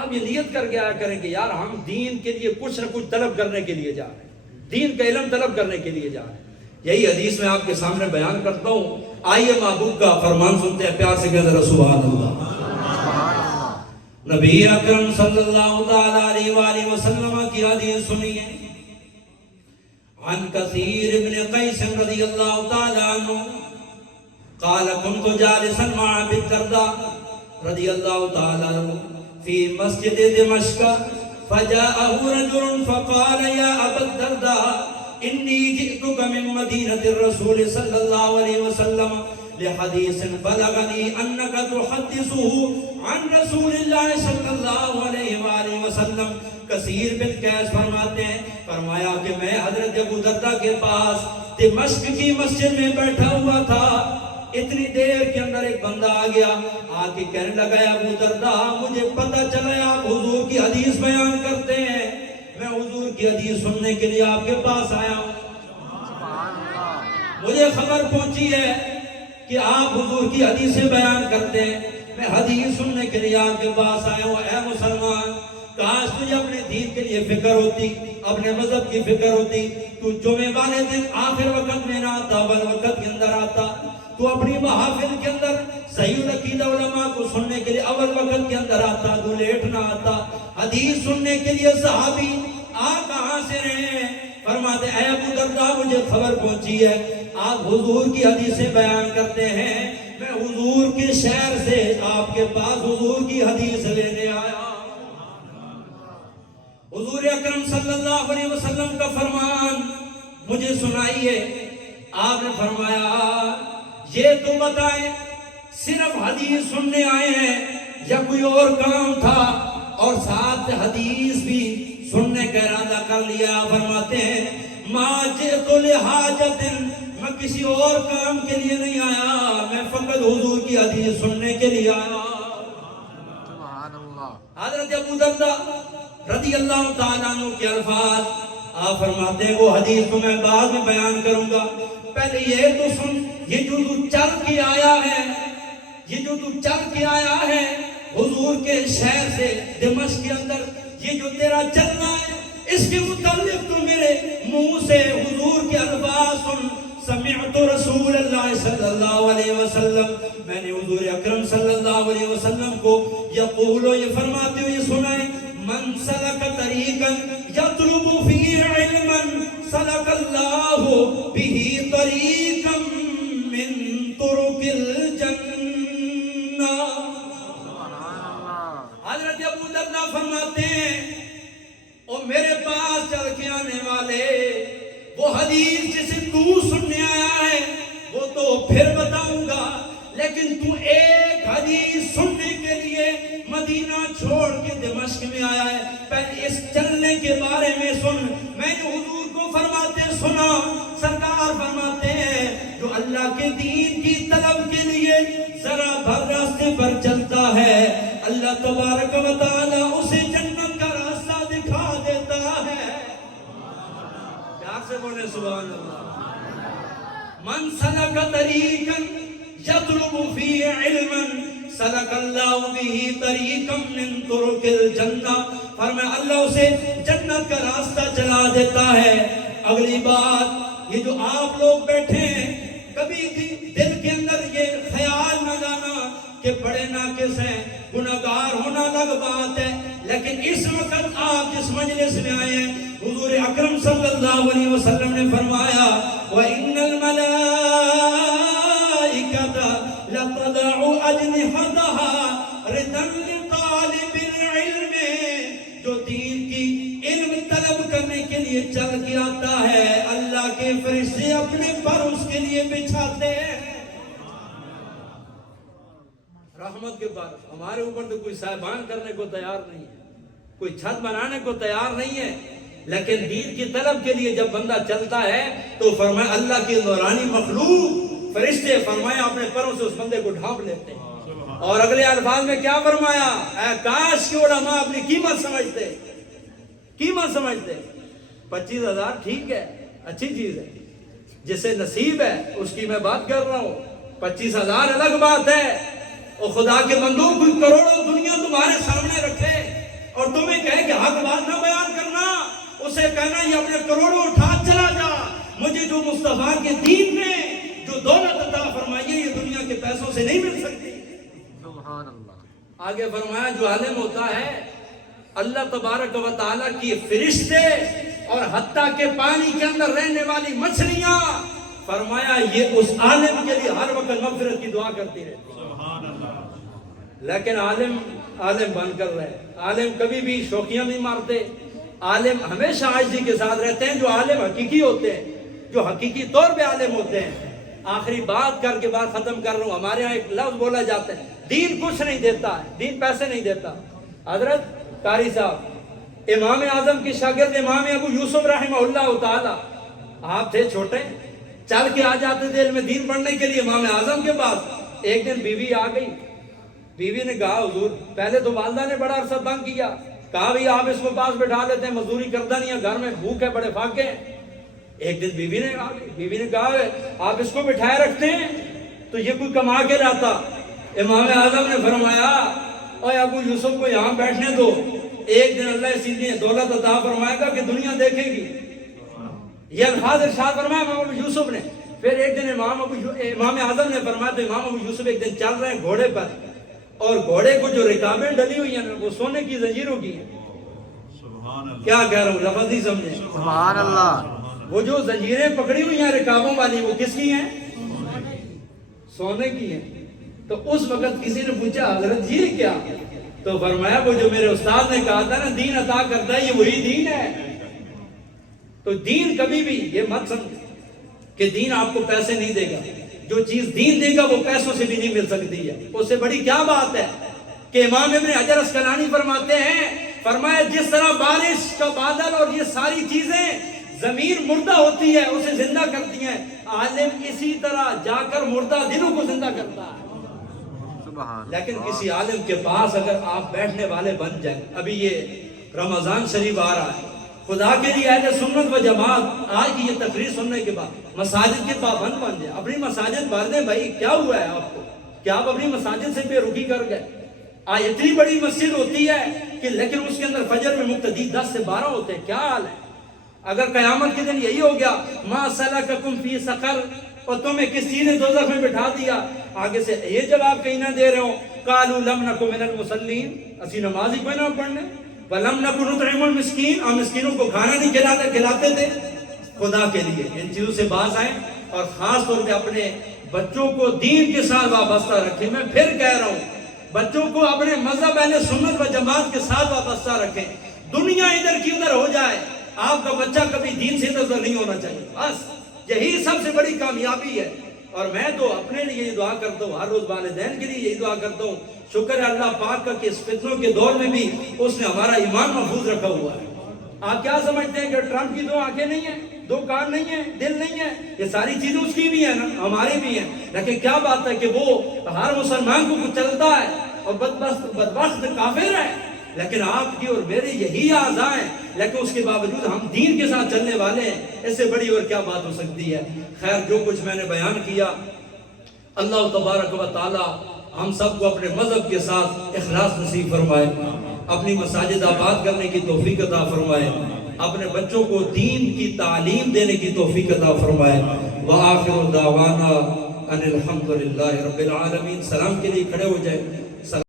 آپ یہ نیت کر کے آیا کریں کہ یار ہم دین کے لیے کچھ نہ کچھ طلب کرنے کے لیے جا رہے ہیں، دین کا علم طلب کرنے کے لیے جا رہے ہیں۔ یہی حدیث میں آپ کے سامنے بیان کرتا ہوں، آئیے محبوب کا فرمان سنتے ہیں، پیار سے کہتے ہیں سبحان اللہ۔ نبی اکرم صلی اللہ تعالی علیہ وآلہ وسلم کی حدیث سنیے، عن کثیر ابن قیس رضی اللہ تعالی عنہ قال كنت جالسا مع ابي الدرداء رضي الله تعالى عنه في مسجد دمشق فجاءه رجل فقال يا ابا الدرداء اني جئتك من مدينة الرسول صلى الله عليه وسلم لحديث بلغني انك تحدثه عن رسول الله صلى الله عليه وآله وسلم۔ کثیر بن قیس فرماتے ہیں، فرمایا کہ میں حضرت ابو درداء کے پاس دمشق کی مسجد میں بیٹھا ہوا تھا، اتنی دیر کے اندر ایک بندہ آ گیا، آ کے کہنے لگا ابو درداء مجھے پتہ چلا آپ حضور کی حدیث بیان کرتے ہیں، میں حضور کی حدیث سننے کے لیے آپ کے پاس آیا ہوں، مجھے خبر پہنچی ہے کہ آپ حضور کی حدیثیں بیان کرتے ہیں، میں حدیث سننے کے لیے آپ کے پاس آیا ہوں۔ اے مسلمان، کاش تجھے اپنے دین کے لیے فکر ہوتی، اپنے مذہب کی فکر ہوتی، تو جمعے والے دن آخر وقت میں نہ آتا، اول وقت کے اندر آتا، تو اپنی محافل کے اندر صحیح العقیدہ علماء کو سننے کے لیے اول وقت کے اندر آتا، تو لیٹ نہ آتا۔ حدیث سننے کے لیے صحابی آ کہاں سے رہے ہیں؟ فرماتے اے ابو درداء مجھے خبر پہنچی ہے آپ حضور کی حدیثیں بیان کرتے ہیں، میں حضور کے شہر سے آپ کے پاس حضور کی حدیث لینے آیا۔ حضور اکرم صلی اللہ علیہ وسلم کا فرمان مجھے سنائیے۔ آپ نے فرمایا یہ تو بتائیں صرف حدیث سننے آئے ہیں یا کوئی اور کام تھا، اور ساتھ حدیث بھی سننے کا ارادہ کر لیا؟ فرماتے ہیں ما جئت لحاجت، میں کسی اور کام کے لیے نہیں آیا، میں فقط حضور کی حدیث سننے کے لیے آیا۔ حضرت ابو درداء رضی اللہ تعالیٰ عنہ کے الفاظ، آپ فرماتے ہیں وہ حدیث کو میں بعد میں بیان کروں گا، پہلے یہ تو سن، یہ جو تو چل کے آیا ہے، یہ جو تو چل کے آیا ہے حضور کے شہر سے دمشق کے اندر، یہ جو تیرا چلنا ہے اس کے متعلق تو میرے منہ سے حضور کے الفاظ سن۔ سمعت رسول اللہ صلی اللہ علیہ وسلم، میں نے حضور اکرم صلی اللہ علیہ وسلم کو یقول، یہ فرماتے ہوئے سنائے، من سلک طریقا یطلب فی علما سلک اللہ بہ طریقا من طرق الجنہ۔ حضرت ابو درداء فرماتے ہیں اور میرے پاس چل کے آنے والے، وہ حدیث جسے تو سننے آیا ہے وہ تو پھر بتاؤں گا، لیکن تو ایک حدیث سننے کے لیے مدینہ چھوڑ کے دمشق میں آیا ہے، پہلے اس چلنے کے بارے میں سن۔ میں نے حضور کو فرماتے سنا، سرکار فرماتے ہیں جو اللہ کے دین کی طلب کے لیے ذرا بھر راستے پر چلتا ہے، اللہ تبارک و تعالی اسے جنت کا راستہ دکھا دیتا ہے۔ پیار سے بولے سبحان اللہ۔ من سلک طریقا یطلب فی علما سلک اللہ بہ طریقا من طرق الجنہ، فرمایا اللہ اسے جنت کا راستہ چلا دیتا ہے۔ اگلی بات، یہ جو آپ لوگ بیٹھے ہیں، کبھی دل کے اندر یہ خیال نہ لانا کہ بڑے ناقص ہیں، گناہگار ہونا الگ بات ہے، لیکن اس وقت آپ جس مجلس میں آئے ہیں حضور اکرم صلی اللہ علیہ وسلم نے فرمایا وَإِنَّ الْمَلَائِكَةَ لَتَضَعُ أَجْنِحَتَهَا رِضًا لِطَالِبِ الْعِلْمِ، جو دین کی علم طلب کرنے کے لیے چل کے آتا ہے اللہ کے فرشتے اپنے پر اس کے لیے بچھاتے ہیں۔ رحمت کے پر ہمارے اوپر تو کوئی صاحبان کرنے کو تیار نہیں ہے، کوئی چھت بنانے کو تیار نہیں ہے، لیکن دین کی طلب کے لیے جب بندہ چلتا ہے تو فرمایا اللہ کی نورانی مخلوق فرشتے فرمایا اپنے پروں سے اس بندے کو ڈھانپ لیتے ہیں. اور اگلے الفاظ میں کیا فرمایا؟ اے کاش کہ علماء اپنی قیمت سمجھتے. 25,000 ٹھیک ہے، اچھی چیز ہے، جسے نصیب ہے اس کی میں بات کر رہا ہوں. 25,000 الگ بات ہے. اور خدا کے بندوں کوئی کروڑوں دنیا تمہارے سامنے رکھے اور تمہیں کہے کہ حق بات نہ بیان کرنا، اسے کہنا یہ اپنے کروڑوں اٹھا چلا جا. مجھے جو مصطفیٰ کے دین نے جو دولت عطا فرمائی ہے یہ دنیا کے پیسوں سے نہیں مل سکتی. سبحان اللہ. آگے فرمایا جو عالم ہوتا ہے اللہ تبارک و تعالیٰ کی فرشتے اور حتیٰ کہ پانی کے اندر رہنے والی مچھلیاں، فرمایا یہ اس عالم کے لیے ہر وقت مغفرت کی دعا کرتی رہتی. لیکن عالم بن کر رہے. عالم کبھی بھی شوخیاں نہیں مارتے. عالم ہمیشہ عاجزی کے ساتھ رہتے ہیں. جو عالم حقیقی ہوتے ہیں، جو حقیقی طور پہ عالم ہوتے ہیں. آخری بات کر کے بات ختم کر رہا ہوں. ہمارے ہاں ایک لفظ بولا جاتا ہے دین کچھ نہیں دیتا ہے، دین پیسے نہیں دیتا. حضرت قاری صاحب امام اعظم کی شاگرد امام ابو یوسف رحمہ اللہ تعالی، آپ تھے چھوٹے، چل کے آ جاتے تھے علم دین پڑھنے کے لیے امام اعظم کے پاس. ایک دن بیوی آ گئی. بیوی نے کہا حضور، پہلے تو والدہ نے بڑا عرصہ تنگ کیا، کہا بھی آپ اس کو پاس بٹھا لیتے ہیں، مزدوری کرتا نہیں ہے، گھر میں بھوک ہے، بڑے فاقے ہیں. ایک دن بیوی نے کہا آپ اس کو بٹھائے رکھتے ہیں تو یہ کوئی کما کے لاتا. امام اعظم نے فرمایا اوے ابو یوسف کو یہاں بیٹھنے دو، ایک دن اللہ سیدھی دولت عطا فرمائے گا کہ دنیا دیکھے گی. یہ الفاظ ارشاد فرمایا امام ابو یوسف نے. پھر ایک دن امام اعظم نے فرمایا تو امام ابو یوسف ایک دن چل رہے ہیں گھوڑے پر، اور گھوڑے کو جو رکابیں ڈلی ہوئی ہیں وہ سونے کی زنجیروں کی ہیں. کیا کہہ رہا ہوں، لفظ نہیں سمجھے. سبحان اللہ. وہ جو زنجیریں پکڑی ہوئی ہیں رکابوں والی وہ کس کی ہیں؟ سونے کی ہیں. تو اس وقت کسی نے پوچھا حضرت یہ کیا؟ تو فرمایا وہ جو میرے استاد نے کہا تھا نا دین عطا کرتا ہے یہ وہی دین ہے. تو دین کبھی بھی یہ مت سمجھ کہ دین آپ کو پیسے نہیں دے گا. جو چیز دین دے گا وہ پیسوں سے بھی نہیں مل سکتی ہے. اس سے بڑی کیا بات ہے کہ امام ابن حجر اسقلانی فرماتے ہیں، فرمایا جس طرح بارش کا بادل اور یہ ساری چیزیں زمین مردہ ہوتی ہے اسے زندہ کرتی ہیں، عالم اسی طرح جا کر مردہ دلوں کو زندہ کرتا ہے. لیکن کسی عالم کے پاس اگر آپ بیٹھنے والے بن جائیں، ابھی یہ رمضان شریف آ رہا ہے، خدا کے لیے اہل سنت و جماعت آج کی یہ تقریر سننے کے بعد مساجد کے پابند بن جائیں، اپنی مساجد بھر دیں. بھائی کیا ہوا ہے آپ کو؟ کیا آپ اپنی مساجد سے بے رخی کر گئے؟ آج اتنی بڑی مسجد ہوتی ہے کہ لیکن اس کے اندر فجر میں مقتدی 10 سے 12 ہوتے ہیں. کیا حال ہے؟ اگر قیامت کے دن یہی ہو گیا ما سلککم فی سقر، اور تمہیں کس چیز نے دوزخ میں بٹھا دیا، آگے سے یہ جواب کہیں نہ دے رہے ہو قالوا لم نکن من المصلین، اسی نماز ہی کوئی نہ پڑھنے، ولم نکن نطعم المسکین، اور مسکینوں کو کھانا نہیں کھلاتے تھے. خدا کے لیے ان چیزوں سے باز آئیں اور خاص طور پہ اپنے بچوں کو دین کے ساتھ وابستہ رکھیں. میں پھر کہہ رہا ہوں بچوں کو اپنے مذہب اہل سنت و جماعت کے ساتھ وابستہ رکھیں. دنیا ادھر کی ادھر ہو جائے، آپ کا بچہ کبھی دین سے ادھر نہیں ہونا چاہیے. بس یہی سب سے بڑی کامیابی ہے. اور میں تو اپنے لیے یہ دعا کرتا ہوں، ہر روز والدین کے لیے یہی دعا کرتا ہوں. شکر ہے اللہ پاک کا کہ اس فتنوں کے دور میں بھی اس نے ہمارا ایمان محفوظ رکھا ہوا ہے. آپ کیا سمجھتے ہیں کہ ٹرمپ کی 2 آنکھیں نہیں ہیں، 2 کان نہیں ہیں، دل نہیں ہے؟ یہ ساری چیزیں اس کی بھی ہیں نا، ہماری بھی ہیں. لیکن کیا بات ہے کہ وہ ہر مسلمان کو کچھ چلتا ہے اور بدبخت کافر ہے، لیکن آپ کی اور میری یہی اعضاء ہیں، لیکن اس کے باوجود ہم دین کے ساتھ چلنے والے ہیں. اس سے بڑی اور کیا بات ہو سکتی ہے؟ خیر جو کچھ میں نے بیان کیا، اللہ تبارک و تعالی ہم سب کو اپنے مذہب کے ساتھ اخلاص نصیب فرمائے، اپنی مساجد آباد کرنے کی توفیق عطا فرمائے، اپنے بچوں کو دین کی تعلیم دینے کی توفیق عطا فرمائے. وآخر دعوانا ان الحمدللہ رب العالمین. سلام کے لیے کھڑے ہو جائے.